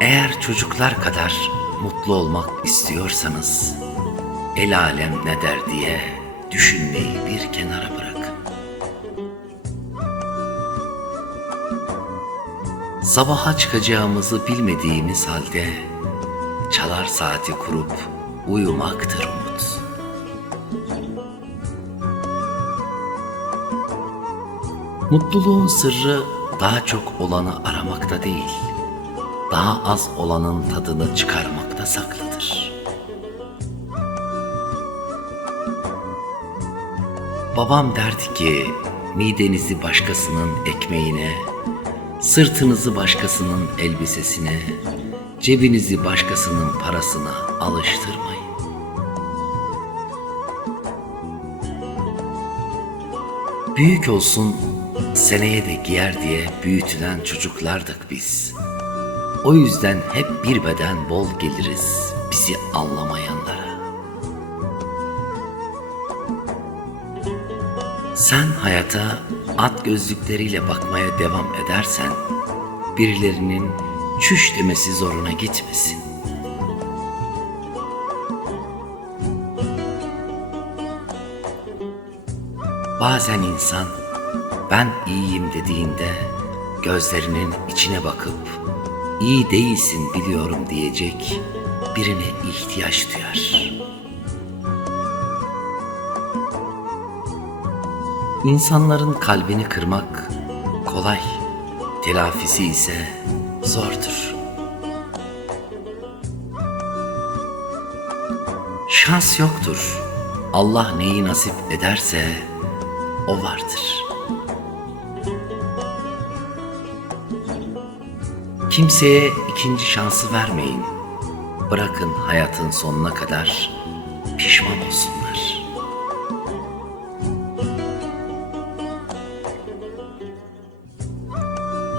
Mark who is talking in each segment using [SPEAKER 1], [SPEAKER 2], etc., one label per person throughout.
[SPEAKER 1] Eğer çocuklar kadar mutlu olmak istiyorsanız el alem ne der diye düşünmeyi bir kenara bırakın. Sabaha çıkacağımızı bilmediğimiz halde çalar saati kurup uyumaktır umut. Mutluluğun sırrı daha çok olanı aramakta değil, daha az olanın tadını çıkarmakta saklıdır. Babam derdi ki, midenizi başkasının ekmeğine, sırtınızı başkasının elbisesine, cebinizi başkasının parasına alıştırmayın. Büyük olsun, seneye de giyer diye büyütülen çocuklardık biz. O yüzden hep bir beden bol geliriz bizi anlamayanlara. Sen hayata at gözlükleriyle bakmaya devam edersen, birilerinin çüş demesi zoruna gitmesin. Bazen insan ben iyiyim dediğinde gözlerinin içine bakıp iyi değilsin biliyorum diyecek birine ihtiyaç duyar. İnsanların kalbini kırmak kolay, telafisi ise zordur. Şans yoktur. Allah neyi nasip ederse o vardır. Kimseye ikinci şansı vermeyin. Bırakın hayatın sonuna kadar pişman olsunlar.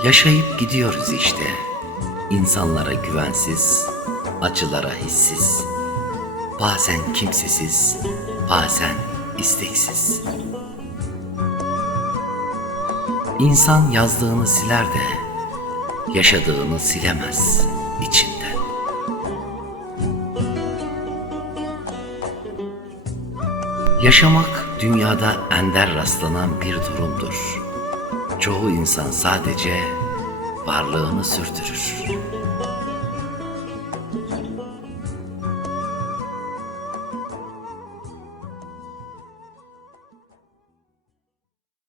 [SPEAKER 1] Yaşayıp gidiyoruz işte. İnsanlara güvensiz, acılara hissiz. Bazen kimsesiz, bazen isteksiz. İnsan yazdığını siler de yaşadığını silemez içinden. Yaşamak dünyada ender rastlanan bir durumdur. Çoğu insan sadece varlığını sürdürür.